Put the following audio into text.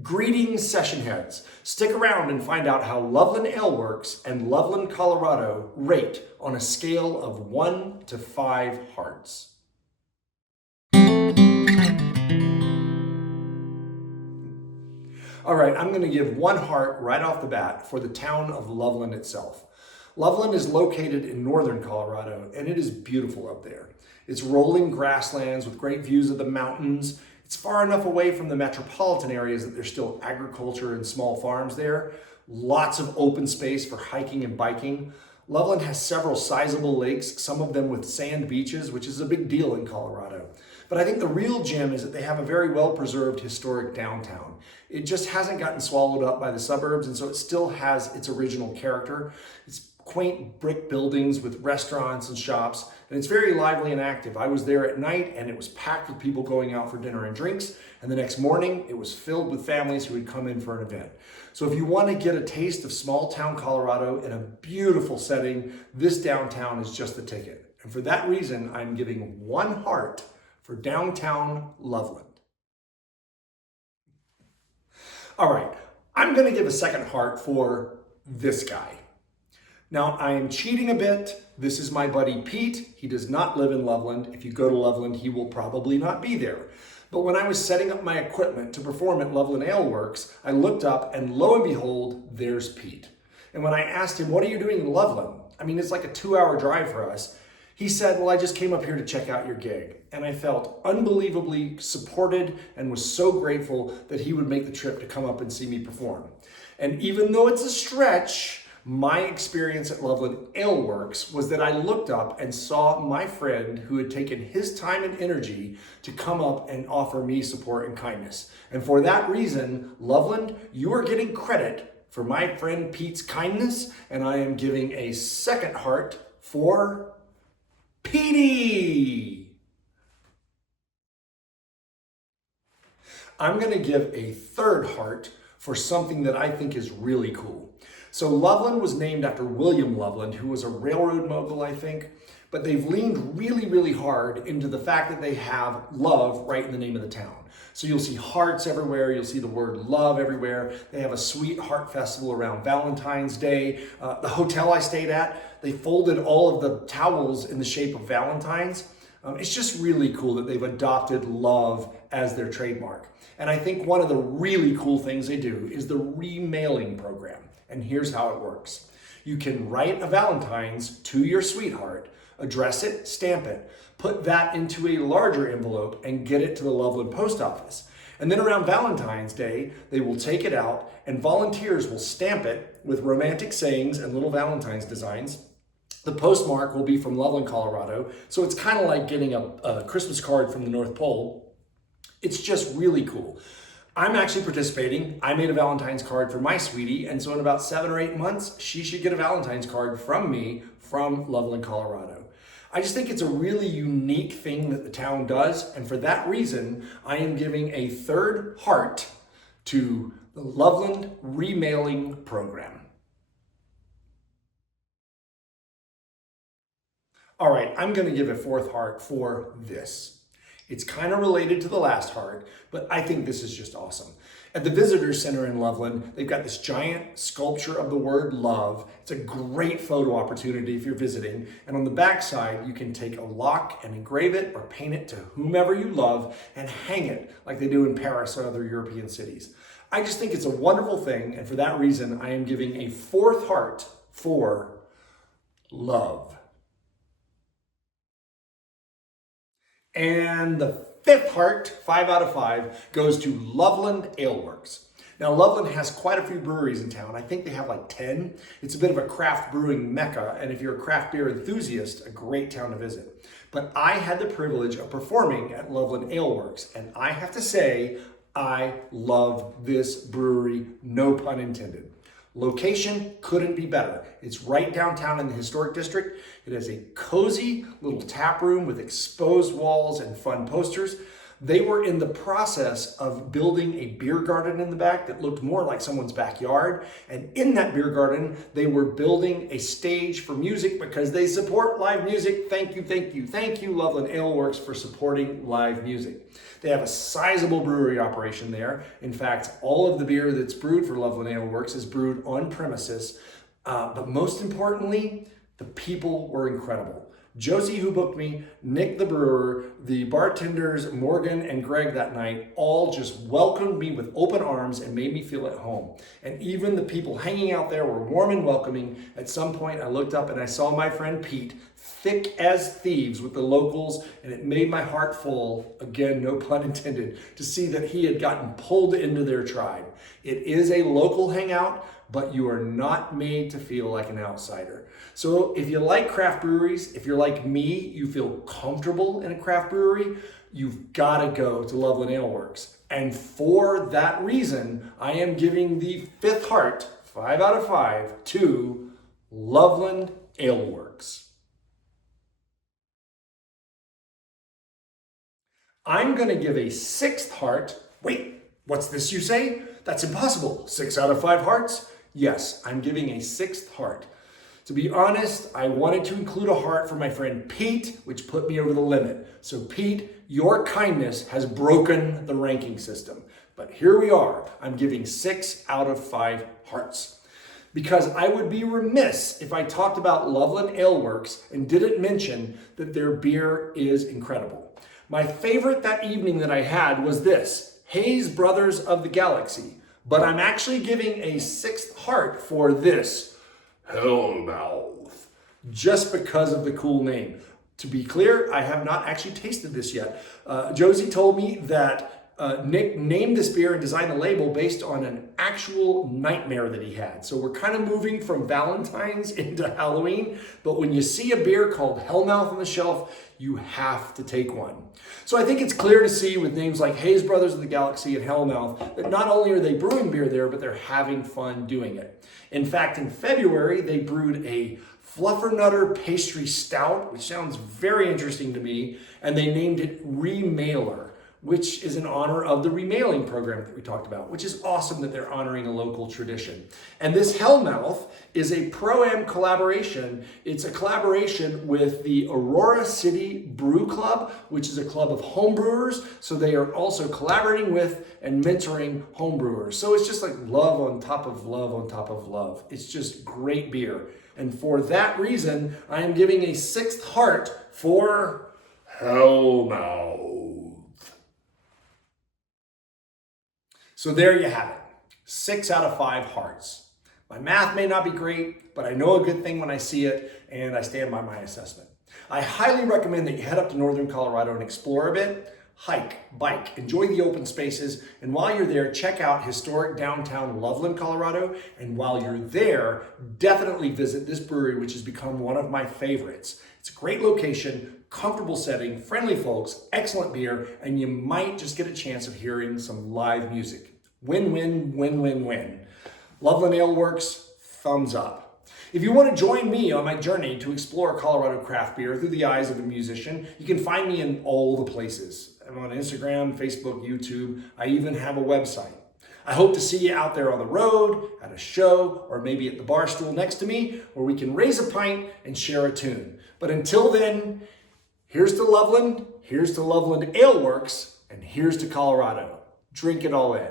Greetings, session heads. Stick around and find out how Loveland Aleworks and Loveland, Colorado rate on a scale of 1 to 5 hearts. All right, I'm going to give 1 heart right off the bat for the town of Loveland itself. Loveland is located in northern Colorado, and it is beautiful up there. It's rolling grasslands with great views of the mountains. It's far enough away from the metropolitan areas that there's still agriculture and small farms there. Lots of open space for hiking and biking. Loveland has several sizable lakes, some of them with sand beaches, which is a big deal in Colorado. But I think the real gem is that they have a very well-preserved historic downtown. It just hasn't gotten swallowed up by the suburbs, and so it still has its original character. It's quaint brick buildings with restaurants and shops, and it's very lively and active. I was there at night and it was packed with people going out for dinner and drinks, and the next morning it was filled with families who had come in for an event. So if you want to get a taste of small town Colorado in a beautiful setting, this downtown is just the ticket. And for that reason, I'm giving 1 heart for downtown Loveland. All right, I'm going to give a 2nd heart for this guy. Now, I am cheating a bit. This is my buddy Pete. He does not live in Loveland. If you go to Loveland, he will probably not be there. But when I was setting up my equipment to perform at Loveland Aleworks, I looked up and lo and behold, there's Pete. And when I asked him, what are you doing in Loveland? I mean, it's like a 2-hour drive for us. He said, well, I just came up here to check out your gig. And I felt unbelievably supported and was so grateful that he would make the trip to come up and see me perform. And even though it's a stretch, my experience at Loveland Aleworks was that I looked up and saw my friend who had taken his time and energy to come up and offer me support and kindness. And for that reason, Loveland, you are getting credit for my friend Pete's kindness, and I am giving a 2nd heart for Petey. I'm going to give a 3rd heart for something that I think is really cool. So Loveland was named after William Loveland, who was a railroad mogul, I think, but they've leaned really, really hard into the fact that they have love right in the name of the town. So you'll see hearts everywhere, you'll see the word love everywhere. They have a sweet heart festival around Valentine's Day. The hotel I stayed at, they folded all of the towels in the shape of Valentines. It's just really cool that they've adopted love as their trademark. And I think one of the really cool things they do is the remailing program. And here's how it works. You can write a Valentine's to your sweetheart, address it, stamp it, put that into a larger envelope and get it to the Loveland post office. And then around Valentine's Day, they will take it out and volunteers will stamp it with romantic sayings and little Valentine's designs. The postmark will be from Loveland, Colorado. So it's kind of like getting a Christmas card from the North Pole. It's just really cool. I'm actually participating. I made a Valentine's card for my sweetie, and so in about 7 or 8 months, she should get a Valentine's card from me from Loveland, Colorado. I just think it's a really unique thing that the town does, and for that reason, I am giving a 3rd heart to the Loveland Remailing Program. All right, I'm going to give a 4th heart for this. It's kind of related to the last heart, but I think this is just awesome. At the Visitor Center in Loveland, they've got this giant sculpture of the word love. It's a great photo opportunity if you're visiting. And on the back side, you can take a lock and engrave it or paint it to whomever you love and hang it like they do in Paris or other European cities. I just think it's a wonderful thing. And for that reason, I am giving a 4th heart for love. And the 5th heart, 5 out of 5, goes to Loveland Aleworks. Now, Loveland has quite a few breweries in town. I think they have like 10. It's a bit of a craft brewing mecca, and if you're a craft beer enthusiast, a great town to visit. But I had the privilege of performing at Loveland Aleworks, and I have to say, I love this brewery, no pun intended. Location couldn't be better. It's right downtown in the historic district. It has a cozy little tap room with exposed walls and fun posters. They were in the process of building a beer garden in the back that looked more like someone's backyard. And in that beer garden, they were building a stage for music because they support live music. Thank you, thank you, thank you, Loveland Aleworks, for supporting live music. They have a sizable brewery operation there. In fact, all of the beer that's brewed for Loveland Aleworks is brewed on premises. But most importantly, the people were incredible. Josie, who booked me, Nick the brewer, the bartenders, Morgan and Greg that night, all just welcomed me with open arms and made me feel at home. And even the people hanging out there were warm and welcoming. At some point, I looked up and I saw my friend Pete, thick as thieves with the locals, and it made my heart full, again, no pun intended, to see that he had gotten pulled into their tribe. It is a local hangout, but you are not made to feel like an outsider. So if you like craft breweries, if you're like me, you feel comfortable in a craft brewery, you've got to go to Loveland Aleworks. And for that reason, I am giving the 5th heart, 5 out of 5, to Loveland Aleworks. I'm going to give a 6th heart. Wait, what's this you say? That's impossible. 6 out of 5 hearts? Yes, I'm giving a 6th heart. To be honest, I wanted to include a heart for my friend Pete, which put me over the limit. So Pete, your kindness has broken the ranking system. But here we are. I'm giving 6 out of 5 hearts. Because I would be remiss if I talked about Loveland Aleworks and didn't mention that their beer is incredible. My favorite that evening that I had was this, Hayes Brothers of the Galaxy. But I'm actually giving a 6th heart for this, Hellmouth, just because of the cool name. To be clear, I have not actually tasted this yet. Josie told me that Nick named this beer and designed the label based on an actual nightmare that he had. So we're kind of moving from Valentine's into Halloween, but when you see a beer called Hellmouth on the shelf, you have to take one. So I think it's clear to see with names like Hayes Brothers of the Galaxy and Hellmouth that not only are they brewing beer there, but they're having fun doing it. In fact, in February, they brewed a Fluffernutter Pastry Stout, which sounds very interesting to me, and they named it Remailer, which is in honor of the remailing program that we talked about, which is awesome that they're honoring a local tradition. And this Hellmouth is a Pro-Am collaboration. It's a collaboration with the Aurora City Brew Club, which is a club of homebrewers. So they are also collaborating with and mentoring homebrewers. So it's just like love on top of love on top of love. It's just great beer. And for that reason, I am giving a 6th heart for Hellmouth. So there you have it, 6 out of 5 hearts. My math may not be great, but I know a good thing when I see it, and I stand by my assessment. I highly recommend that you head up to northern Colorado and explore a bit, hike, bike, enjoy the open spaces, and while you're there, check out historic downtown Loveland, Colorado, and while you're there, definitely visit this brewery, which has become one of my favorites. It's a great location, comfortable setting, friendly folks, excellent beer, and you might just get a chance of hearing some live music. Win-win, win-win-win. Loveland Aleworks, thumbs up. If you want to join me on my journey to explore Colorado craft beer through the eyes of a musician, you can find me in all the places. I'm on Instagram, Facebook, YouTube. I even have a website. I hope to see you out there on the road, at a show, or maybe at the bar stool next to me, where we can raise a pint and share a tune. But until then, here's to Loveland, here's to Loveland Aleworks, and here's to Colorado. Drink it all in.